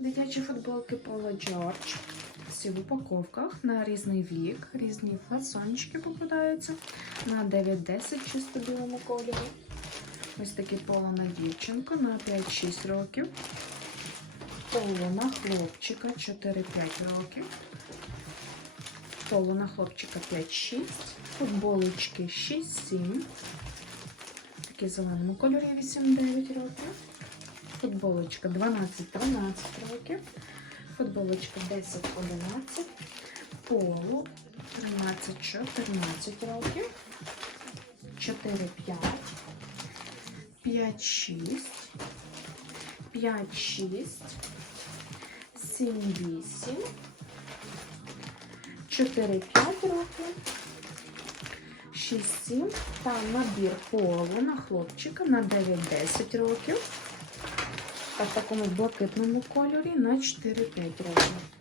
Дитячі футболки Polo George. Всі в упаковках на різний вік, різні фасончики попадаються. На 9-10 чисто білому кольорі. Ось такі поло на дівчинку на 5-6 років. Поло на хлопчика 4-5 років. Поло на хлопчика 5-6. Футболочки 6-7. Такі в зеленому кольорі 8-9 років. Футболочка 12-13 років. Футболочка 10-11. Поло 13-14 років. 4-5. 5-6. 5-6. 7-8. 4-5 років. 6-7. Та набір поло на хлопчика на 9-10 років. В такому блакитному кольорі на 4-5 років.